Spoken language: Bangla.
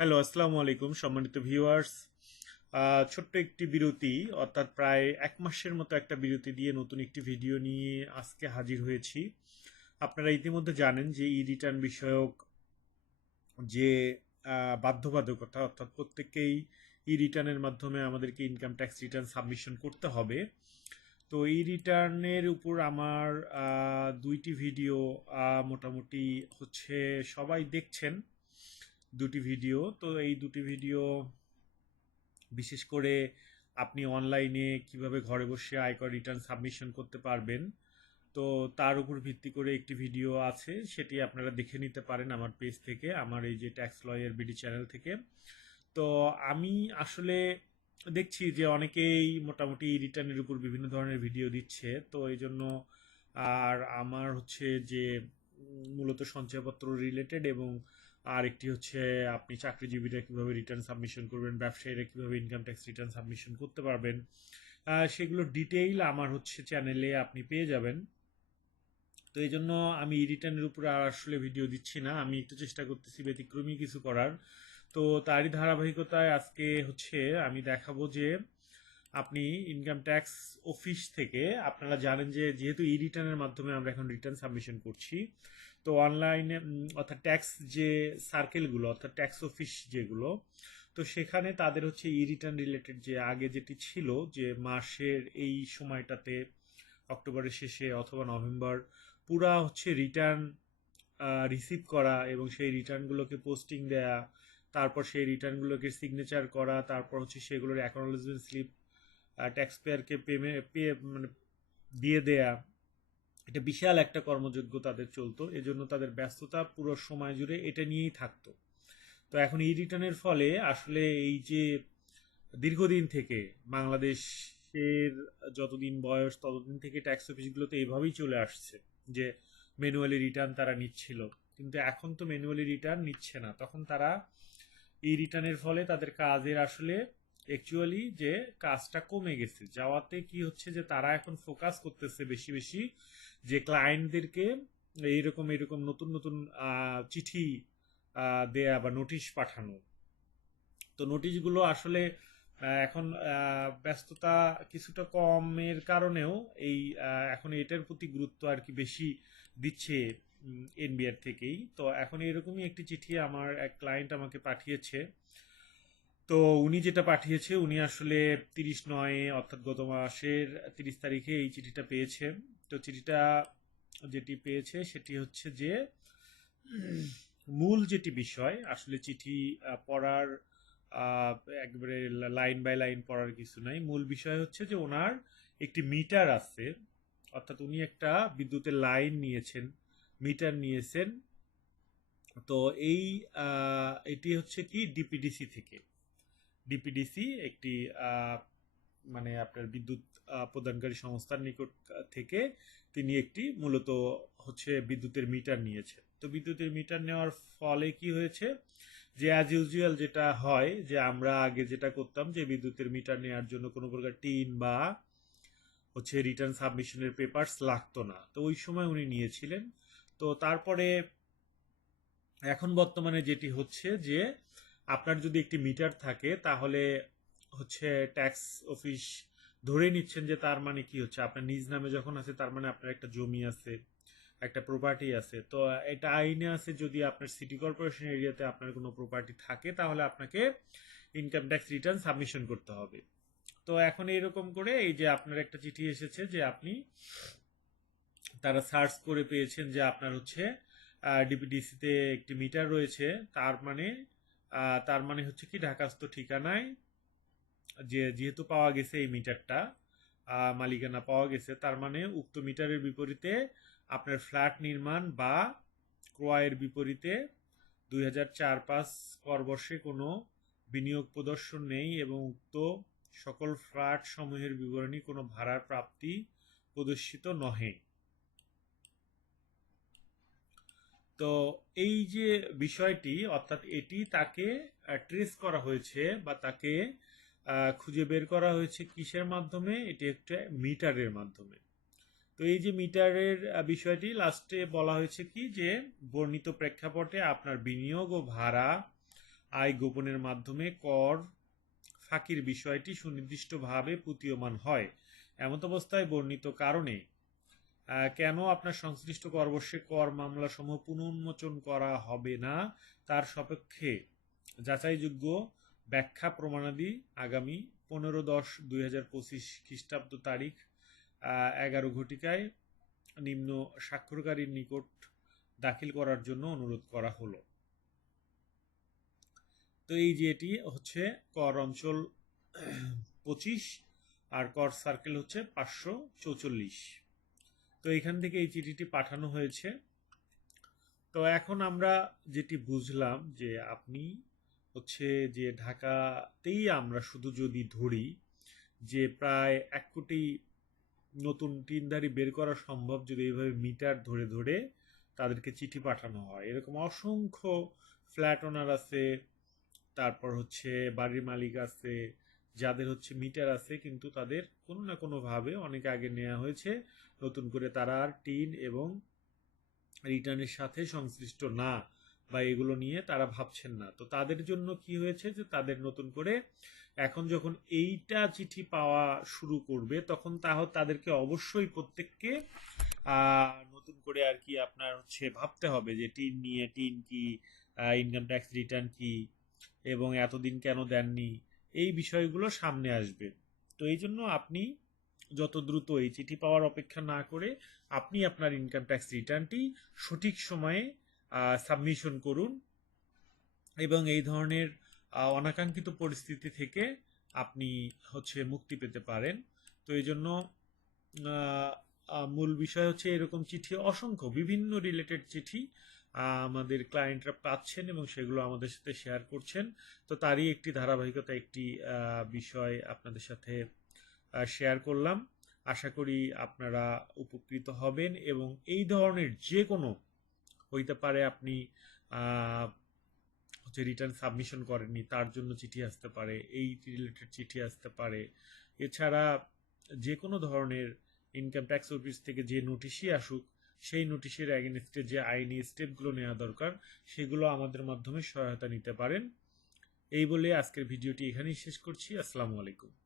হ্যালো, আসসালামু আলাইকুম, সম্মানিত ভিউয়ার্স। ছোট্ট একটি বিরতি, অর্থাৎ প্রায় এক মাসের মতো একটা বিরতি দিয়ে নতুন একটি ভিডিও নিয়ে আজকে হাজির হয়েছি। আপনারা ইতিমধ্যে জানেন যে ই রিটার্ন বিষয়ক যে বাধ্যবাধকতা, অর্থাৎ প্রত্যেককেই ই রিটার্নের মাধ্যমে আমাদেরকে ইনকাম ট্যাক্স রিটার্ন সাবমিশন করতে হবে। তো এই রিটার্নের উপর আমার দুইটি ভিডিও মোটামুটি হচ্ছে সবাই দেখছেন। দুটি ভিডিও তো এই দুটি ভিডিও বিশেষ করে আপনি অনলাইনে কীভাবে ঘরে বসে আয়কর রিটার্ন সাবমিশন করতে পারবেন, তো তার উপর ভিত্তি করে একটি ভিডিও আছে, সেটি আপনারা দেখে নিতে পারেন আমার পেজ থেকে, আমার এই যে ট্যাক্স লয়ের বিডি চ্যানেল থেকে। তো আমি আসলে দেখছি যে অনেকেই মোটামুটি রিটার্নের উপর বিভিন্ন ধরনের ভিডিও দিচ্ছে, তো এই জন্য আর আমার হচ্ছে যে মূলত সঞ্চয়পত্র রিলেটেড এবং আর একটি হচ্ছে আপনি চাকরিজীবীরা কীভাবে রিটার্ন সাবমিশন করবেন, ব্যবসায়ীরা কীভাবে ইনকাম ট্যাক্স রিটার্ন সাবমিশন করতে পারবেন সেগুলো ডিটেইল আমার হচ্ছে চ্যানেলে আপনি পেয়ে যাবেন। তো এই জন্য আমি রিটার্নের উপরে আর আসলে ভিডিও দিচ্ছি না, আমি একটু চেষ্টা করতেছি ব্যতিক্রমী কিছু করার। তো তারই ধারাবাহিকতায় আজকে হচ্ছে আমি দেখাবো যে আপনি ইনকাম ট্যাক্স অফিস থেকে, আপনারা জানেন যে যেহেতু ই রিটার্নের মাধ্যমে আমরা এখন রিটার্ন সাবমিশন করছি, তো অনলাইনে অর্থাৎ ট্যাক্স যে সার্কেলগুলো অর্থাৎ ট্যাক্স অফিস যেগুলো, তো সেখানে তাদের হচ্ছে ই রিটার্ন রিলেটেড যে আগে যেটি ছিল যে মাসের এই সময়টাতে, অক্টোবরের শেষে অথবা নভেম্বর, পুরা হচ্ছে রিটার্ন রিসিভ করা এবং সেই রিটার্নগুলোকে পোস্টিং দেয়া, তারপর সেই রিটার্নগুলোকে সিগনেচার করা, তারপর হচ্ছে সেগুলোর অ্যাকনোলেজমেন্ট স্লিপ ট্যাক্স পেয়ারকে পেমে পে মানে দিয়ে দেয়া, এটা বিশাল একটা কর্মযোগ্য তাদের চলতো। এজন্য তাদের ব্যস্ততা পুরো সময় জুড়ে এটা নিয়েই থাকতো। তো এখন এই রিটার্নের ফলে আসলে এই যে দীর্ঘদিন থেকে বাংলাদেশের যতদিন বয়স ততদিন থেকে ট্যাক্স অফিসগুলোতে এভাবেই চলে আসছে যে ম্যানুয়ালি রিটার্ন তারা নিচ্ছিল। কিন্তু এখন তো ম্যানুয়ালি রিটার্ন নিচ্ছে না। তখন তারা এই রিটার্নের ফলে তাদের কাজের আসলে অ্যাকচুয়ালি যে কাজটা কমে গেছে। যাওয়াতে কি হচ্ছে যে তারা এখন ফোকাস করতেছে বেশি বেশি যে ক্লায়েন্টদেরকে এইরকম এরকম নতুন নতুন চিঠি দেয়া বা নোটিশ পাঠানো। তো নোটিশগুলো আসলে এখন ব্যস্ততা কিছুটা কমের কারণেও এই এখন এটার প্রতি গুরুত্ব আর কি বেশি দিচ্ছে এনবিআর থেকেই। তো এখন এরকমই একটি চিঠি আমার এক ক্লায়েন্ট আমাকে পাঠিয়েছে। তো উনি যেটা পাঠিয়েছে, উনি আসলে তিরিশ নয়, অর্থাৎ গত মাসের তিরিশ তারিখে এই চিঠিটা পেয়েছে। তো চিঠিটা যেটি পেয়েছে, সেটি হচ্ছে যে, মূল যেটি বিষয়, আসলে চিঠি পড়ার একবারে লাইন বাই লাইন পড়ার কিছু নাই। মূল বিষয় হচ্ছে যে, ওনার একটি মিটার আছে, অর্থাৎ উনি একটা বিদ্যুতের লাইন নিয়েছেন, মিটার নিয়েছেন। তো এই এটি হচ্ছে কি, ডিপিডিসি থেকে। ডিপিডিসি একটি মানে আপনার বিদ্যুৎ প্রদানকারী সংস্থার নিকট থেকে তিনি একটি মূলত হচ্ছে বিদ্যুতের মিটার নিয়েছেন। তো বিদ্যুতের মিটার নেওয়ার ফলে কি হয়েছে? যে অ্যাজ ইউজুয়াল যেটা হয়, যে আমরা আগে যেটা করতাম যে বিদ্যুতের মিটার নেওয়ার জন্য কোনো প্রকার টিন বা হচ্ছে রিটার্ন সাবমিশনের পেপারস লাগতো না। তো ওই সময় উনি নিয়েছিলেন। তো তারপরে এখন বর্তমানে যেটি হচ্ছে যে আপনার যদি একটি মিটার থাকে, তাহলে হচ্ছে ট্যাক্স অফিস ধরে নিচ্ছেন যে তার মানে কি হচ্ছে? আপনার নিজ নামে যখন আছে, তার মানে আপনার একটা জমি আছে, একটা প্রপার্টি আছে। তো এটা আইনে আছে, যদি আপনার সিটি কর্পোরেশন এরিয়াতে আপনার কোনো প্রপার্টি থাকে, তাহলে আপনাকে ইনকাম ট্যাক্স রিটার্ন সাবমিশন করতে হবে। তো এখন এরকম করে এই যে আপনার একটা চিঠি এসেছে যে আপনি তারা সার্চ করে পেয়েছেন যে আপনার হচ্ছে ডিপিডিসিতে একটি মিটার রয়েছে, তার মানে তার মানে হচ্ছে কি, ঢাকাস্থ ঠিকানায় যে যেহেতু পাওয়া গেছে এই মিটারটা মালিকানা পাওয়া গেছে, তার মানে উক্ত মিটারের বিপরীতে আপনার ফ্ল্যাট নির্মাণ বা ক্রয়ের বিপরীতে দুই হাজার চার পাঁচ করবর্ষে কোনো বিনিয়োগ প্রদর্শন নেই এবং উক্ত সকল ফ্ল্যাট সমূহের বিবরণী কোনো ভাড়ার প্রাপ্তি প্রদর্শিত নহে। তো এই যে বিষয়টি, অর্থাৎ এটি তাকে ট্রেস করা হয়েছে বা তাকে খুঁজে বের করা হয়েছে কিসের মাধ্যমে? এটি একটা মিটারের মাধ্যমে। তো এই যে মিটারের বিষয়টি লাস্টে বলা হয়েছে কি যে, বর্ণিত প্রেক্ষাপটে আপনার বিনিয়োগ ও ভাড়া আয় গোপনের মাধ্যমে কর ফাঁকির বিষয়টি সুনির্দিষ্টভাবে প্রতীয়মান হয়। এমত অবস্থায় বর্ণিত কারণে কেন আপনার সংশ্লিষ্ট করবর্ষে কর মামলাসমূহ পুনর্মোচন করা হবে না? তার সপক্ষে যাচাইযোগ্য ব্যাখ্যা প্রমাণাদি আগামী পনেরো দশ দুই হাজার পঁচিশ খ্রিস্টাব্দ তারিখ এগারো ঘটিকায় নিম্ন স্বাক্ষরকারীর নিকট দাখিল করার জন্য অনুরোধ করা হলো। তো এই যে এটি হচ্ছে কর অঞ্চল পঁচিশ আর কর সার্কেল হচ্ছে পাঁচশো চৌচল্লিশ। তো এখান থেকে এই চিঠিটি পাঠানো হয়েছে। তো এখন আমরা যেটি বুঝলাম যে আপনি হচ্ছে যে ঢাকাতেই আমরা শুধু যদি ধরি যে প্রায় এক কোটি নতুন টিনধারি বের করা সম্ভব যদি এইভাবে মিটার ধরে ধরে তাদেরকে চিঠি পাঠানো হয়। এরকম অসংখ্য ফ্ল্যাট ওনার আছে, তারপর হচ্ছে বাড়ির মালিক আছে যাদের হচ্ছে মিটার আছে, কিন্তু তাদের কোনো না কোনোভাবে অনেক আগে নেওয়া হয়েছে। নতুন করে তারা আর টিন এবং রিটার্নের সাথে সংশ্লিষ্ট না বা এগুলো নিয়ে তারা ভাবছেন না। তো তাদের জন্য কি হয়েছে যে, তাদের নতুন করে এখন যখন এইটা চিঠি পাওয়া শুরু করবে, তখন তাহ, তাদেরকে অবশ্যই প্রত্যেককে নতুন করে আর কি আপনার হচ্ছে ভাবতে হবে যে, টিন নিয়ে, টিন কি ইনকাম ট্যাক্স রিটার্ন কি, এবং এতদিন কেন দেননি এই বিষয়গুলো সামনে আসবে। তো এই জন্য আপনি যত দ্রুত এই চিঠি পাওয়ার অপেক্ষা না করে আপনি আপনার ইনকাম ট্যাক্স রিটার্নটি সঠিক সময়ে সাবমিশন করুন এবং এই ধরনের অনাকাঙ্ক্ষিত পরিস্থিতি থেকে আপনি হচ্ছে মুক্তি পেতে পারেন। তো এই জন্য মূল বিষয় হচ্ছে এরকম চিঠি অসংখ্য, বিভিন্ন রিলেটেড চিঠি আমাদের ক্লায়েন্টরা পাচ্ছেন এবং সেগুলো আমাদের সাথে শেয়ার করছেন। তো তারই একটি ধারাবাহিকতা, একটি বিষয় আপনাদের সাথে শেয়ার করলাম। আশা করি আপনারা উপকৃত হবেন এবং এই ধরনের যে কোনো হইতে পারে আপনি হচ্ছে রিটার্ন সাবমিশন করেননি, তার জন্য চিঠি আসতে পারে, এই রিলেটেড চিঠি আসতে পারে। এছাড়া যে কোনো ধরনের ইনকাম ট্যাক্স অফিস থেকে যে নোটিশই আসুক সেই নোটিশের অ্যাগেনস্টে যে আইনি স্টেপগুলো নেওয়া দরকার, সেগুলো আমাদের মাধ্যমে সহায়তা নিতে পারেন। এই বলে আজকের ভিডিওটি এখানেই শেষ করছি। আসসালামু আলাইকুম।